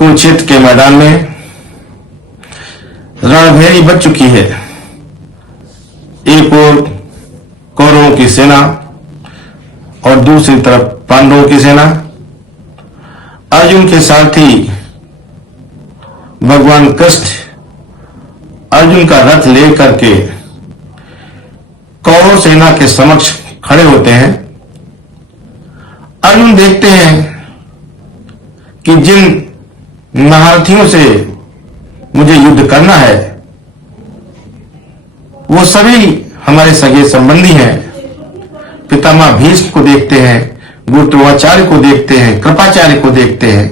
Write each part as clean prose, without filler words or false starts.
कुरुक्षेत्र के मैदान में रणभेरी बच चुकी है। एक ओर कौरवों की सेना और दूसरी तरफ पांडवों की सेना। अर्जुन के सारथी भगवान कृष्ण अर्जुन का रथ लेकर के कौरव सेना के समक्ष खड़े होते हैं। अर्जुन देखते हैं कि जिन महारथियों से मुझे युद्ध करना है वो सभी हमारे सगे संबंधी हैं। पितामह भीष्म को देखते हैं, गुरुत्वाचार्य को देखते हैं, कृपाचार्य को देखते हैं,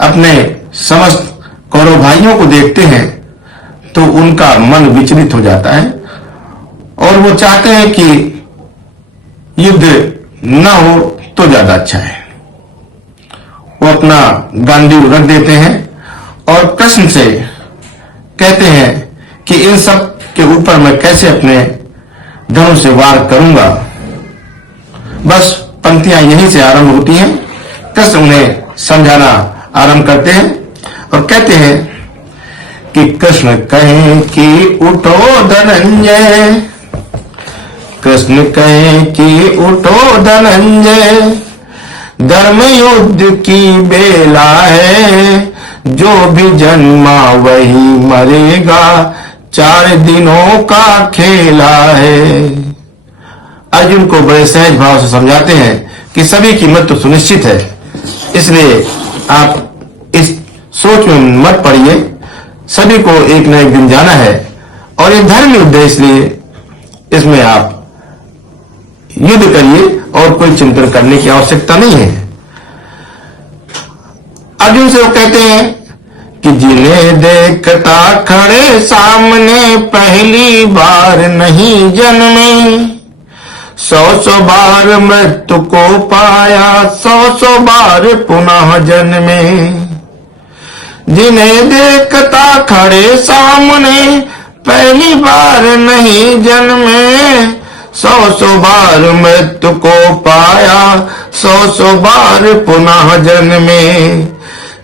अपने समस्त कौरव भाइयों को देखते हैं, तो उनका मन विचलित हो जाता है और वो चाहते हैं कि युद्ध न हो तो ज्यादा अच्छा है। वो अपना गांडीव रख देते हैं और कृष्ण से कहते हैं कि इन सब के ऊपर मैं कैसे अपने धनुष से वार करूंगा। बस पंक्तियां यहीं से आरंभ होती हैं। कृष्ण उन्हें समझाना आरंभ करते हैं और कहते हैं कि कृष्ण कहें कि उठो धनंजय, कृष्ण कहें कि उठो धनंजय, धर्म युद्ध की बेला है, जो भी जन्मा वही मरेगा, 4 दिनों का खेला है। अर्जुन को बड़े सहज भाव से समझाते हैं कि सभी की मृत्यु सुनिश्चित है, इसलिए आप इस सोच में मत पड़िए, सभी को एक न एक दिन जाना है और ये धर्म युद्ध है, इसलिए इसमें आप युद्ध करिए और कोई चिंतन करने की आवश्यकता नहीं है। अर्जुन से वो कहते हैं कि जिन्हें देखता खड़े सामने पहली बार नहीं जन्मे, 100 बार मृत्यु को पाया, 100 बार पुनः जन्मे। जिन्हें देखता खड़े सामने पहली बार नहीं जन्मे, 100 बार मृत्यु को पाया, 100 बार पुनः जन्मे।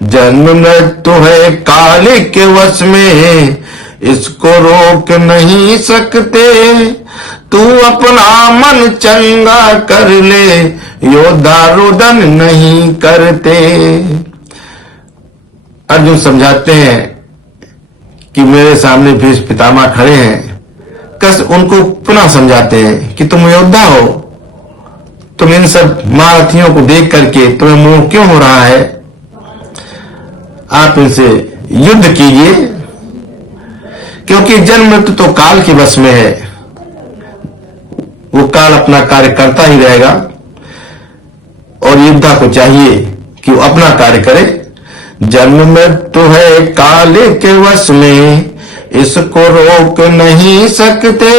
जन्म मृत्यु है काल के वश में, इसको रोक नहीं सकते, तू अपना मन चंगा कर ले, योद्धा रुदन नहीं करते। अर्जुन समझाते हैं कि मेरे सामने भीष्म पितामह खड़े हैं। कृष्ण उनको पुनः समझाते हैं कि तुम योद्धा हो, तुम इन सब महारथियों को देख करके तुम्हें मोह क्यों हो रहा है, आप इनसे युद्ध कीजिए, क्योंकि जन्म मृत्यु तो काल के वश में है, वो काल अपना कार्य करता ही रहेगा और योद्धा को चाहिए कि वो अपना कार्य करे। जन्म मृत्यु है काल के वश में, इसको रोक नहीं सकते,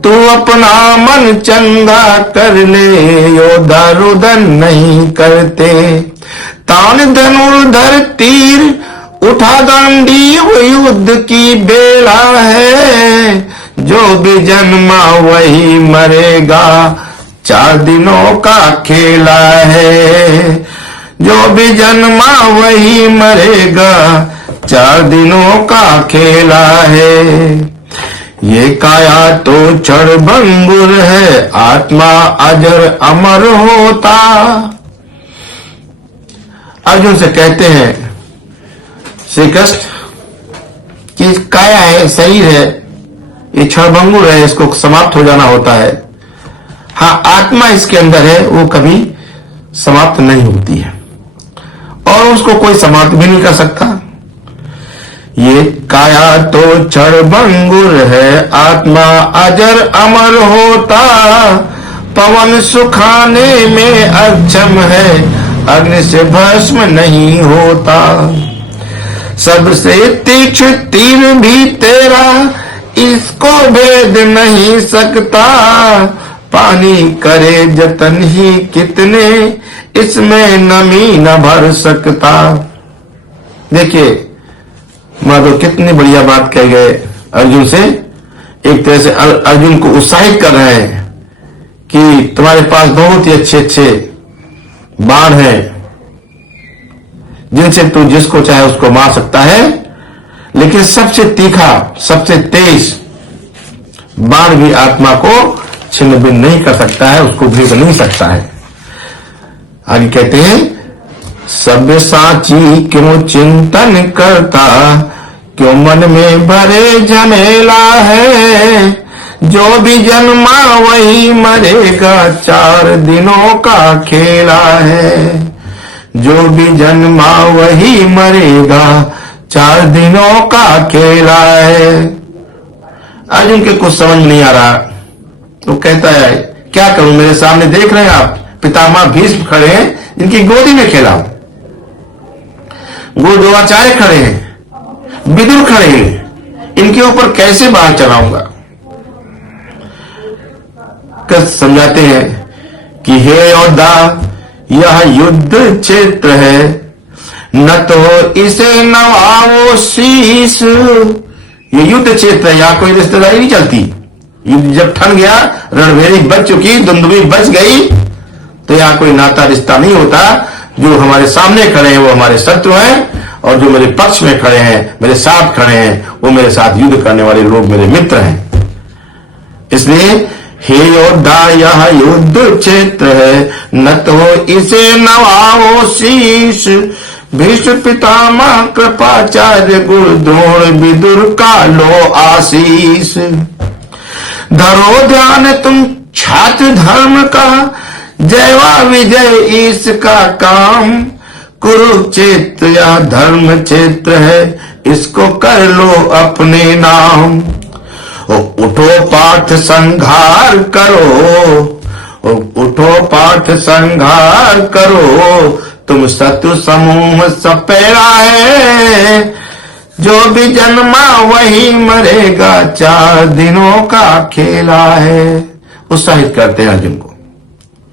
तू अपना मन चंगा कर ले, योद्धा रुदन नहीं करते। तान धनुर्धर तीर उठा गांडीव, युद्ध की बेला है, जो भी जन्मा वही मरेगा, 4 दिनों का खेला है। जो भी जन्मा वही मरेगा, 4 दिनों का खेला है। ये काया तो क्षण भंगुर है, आत्मा अजर अमर होता। अर्जुन से कहते हैं श्री कृष्ण कि काया है, शरीर है, ये क्षणभंगुर है, इसको समाप्त हो जाना होता है। हाँ, आत्मा इसके अंदर है, वो कभी समाप्त नहीं होती है और उसको कोई समाप्त भी नहीं कर सकता। ये काया तो क्षणभंगुर है, आत्मा अजर अमर होता, पवन सुखाने में अक्षम है, अग्नि से भस्म नहीं होता। सबसे तीक्ष्ण तीर भी तेरा, इसको भेद नहीं सकता, पानी करे जतन ही कितने, इसमें नमी न भर सकता। देखिए माधव कितनी बढ़िया बात कह गए अर्जुन से। एक तरह से अर्जुन को उत्साहित कर रहे हैं कि तुम्हारे पास बहुत ही अच्छे अच्छे बाण हैं जिनसे तू जिसको चाहे उसको मार सकता है, लेकिन सबसे तीखा, सबसे तेज बाण भी आत्मा को छिन्न भिन्न नहीं कर सकता है, उसको भेद नहीं सकता है। आगे कहते हैं, सब्यसाची क्यों चिंतन करता, क्यों मन में भरे झमेला है, जो भी जन्मा वही मरेगा, 4 दिनों का खेला है। जो भी जन्मा वही मरेगा, 4 दिनों का खेला है। अर्जुन के कुछ समझ नहीं आ रहा, तो कहता है क्या करूं, मेरे सामने देख रहे हैं आप, पितामह भीष्म खड़े हैं, इनकी गोदी में खेला, गुरुद्रोणाचार्य खड़े हैं, विदुर खड़े हैं, इनके ऊपर कैसे बाण चलाऊंगा। समझाते हैं कि हे योद्धा, यह युद्ध क्षेत्र है, न तो इसे नवाओ शीश। ये युद्ध क्षेत्र है, यहां कोई रिश्तेदारी नहीं चलती। युद्ध जब ठन गया, रणभेरी बच चुकी, दुंदुभी बच गई, तो यहां कोई नाता रिश्ता नहीं होता। जो हमारे सामने खड़े हैं वो हमारे शत्रु हैं, और जो मेरे पक्ष में खड़े हैं, मेरे साथ खड़े हैं, वो मेरे साथ युद्ध करने वाले लोग मेरे मित्र हैं। इसलिए हे योद्धा, यह युद्ध क्षेत्र है, न तो इसे नवाओ शीश। भीष्म पितामह कृपाचार्य गुरु द्रोण विदुर का लो आशीष। धरो ध्यान तुम छात्र धर्म का, जयवा विजय इसका काम। कुरुक्षेत्र यह धर्म क्षेत्र है, इसको कर लो अपने नाम। उठो पार्थ संघार करो, उठो पार्थ संघार करो, तुम शत्रु समूह सपेरा है। जो भी जन्मा वही मरेगा, 4 दिनों का खेला है। उत्साहित करते हैं अर्जुन को,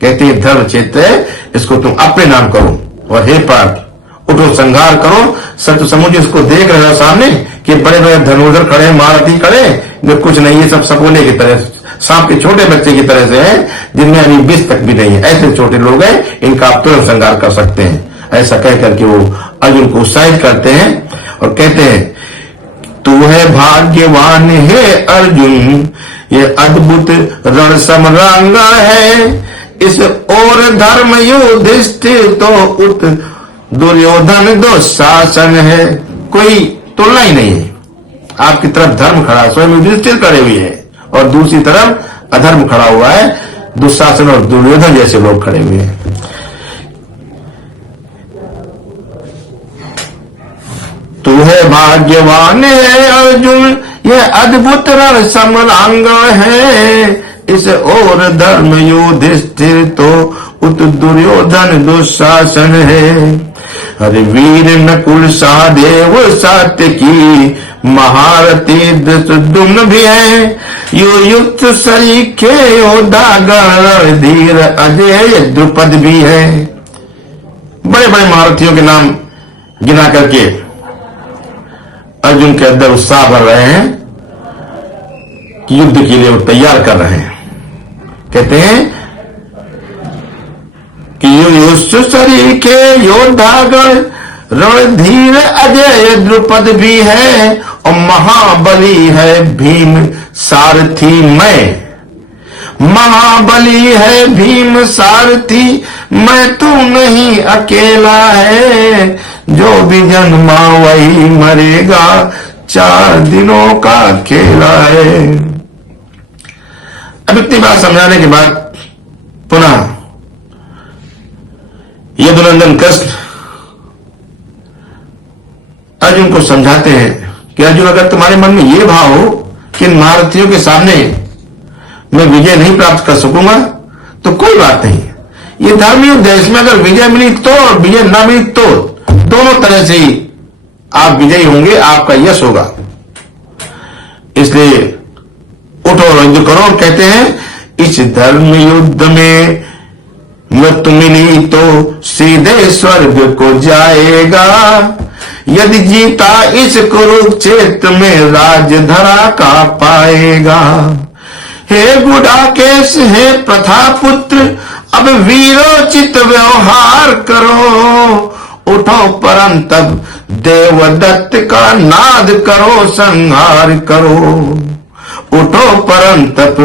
कहते हैं धर्म क्षेत्र है, इसको तुम अपने नाम करो। और हे पार्थ, उठो संघार करो। शत्रु समूह इसको देख रहे हो सामने कि बड़े बड़े धनुर्धर खड़े हैं, महारथी खड़े, जो कुछ नहीं, ये सब सकोने की तरह, सांप के छोटे बच्चे की तरह से हैं, जिनमें अभी 20 तक भी नहीं है। ऐसे छोटे लोग हैं, इनका आप तुरंत संघार कर सकते हैं। ऐसा कह करके वो अर्जुन को उत्साहित करते हैं और कहते हैं, तू है भाग्यवान है अर्जुन, ये अद्भुत रण समरांगा है। इस और धर्म युधिष्ठिर तो उत दुर्योधन दुशासन है। कोई तुलना ही नहीं है। आपकी तरफ धर्म खड़ा, स्वयं युधिष्ठिर खड़े हुए हैं, और दूसरी तरफ अधर्म खड़ा हुआ है, दुशासन और दुर्योधन जैसे लोग खड़े हुए हैं। तू है भाग्यवान है अर्जुन, यह अद्भुत रण समरांग है। इस और धर्म युधिष्ठिर तो उत दुर्योधन दुशासन है। अरे वीर नकुल सहदेव सात्यकी, महारथी धृष्टद्युम्न भी है। यो युक्त सरीखे योद्धा गण, धीर अजय द्रुपद भी है। बड़े बड़े महारथियों के नाम गिना करके अर्जुन के अंदर उत्साह भर रहे हैं कि युद्ध के लिए वो तैयार कर रहे हैं। कहते हैं कि युष्ट सरीखे योद्धागण, रणधीर अजय द्रुपद भी है। और महाबली है भीम सारथी मैं, महाबली है भीम सारथी मैं, तू नहीं अकेला है। जो भी जन्मा वही मरेगा, 4 दिनों का खेला है। अब इतनी बात समझाने के बाद पुनः यदुनंदन कृष्ण अर्जुन को समझाते हैं कि अर्जुन, अगर तुम्हारे मन में यह भाव हो कि इन महारथियों के सामने मैं विजय नहीं प्राप्त कर सकूंगा, तो कोई बात नहीं। ये धर्मयुद्ध है, इसमें अगर विजय मिली तो और विजय न मिली तो दोनों तरह से ही आप विजयी होंगे, आपका यश होगा। इसलिए उठो और युद्ध करो। कहते हैं इस धर्म युद्ध में मृत्यु मिली तो सीधे स्वर्ग को जाएगा। यदि जीता इस कुरुक्षेत्र में राजधरा का पाएगा। हे गुडाकेश, हे प्रथा पुत्र, अब वीरोचित व्यवहार करो। उठो उठो परंतप देवदत्त का नाद करो, संहार करो। उठो परंतप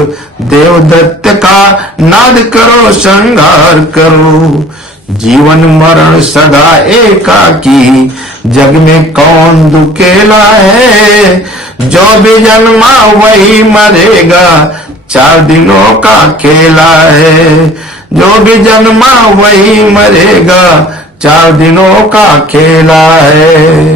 देवदत्त का नाद करो, संहार करो। जीवन मरण सदा एकाकी, जग में कौन दुकेला है। जो भी जन्मा वही मरेगा, 4 दिनों का खेला है। जो भी जन्मा वही मरेगा, 4 दिनों का खेला है।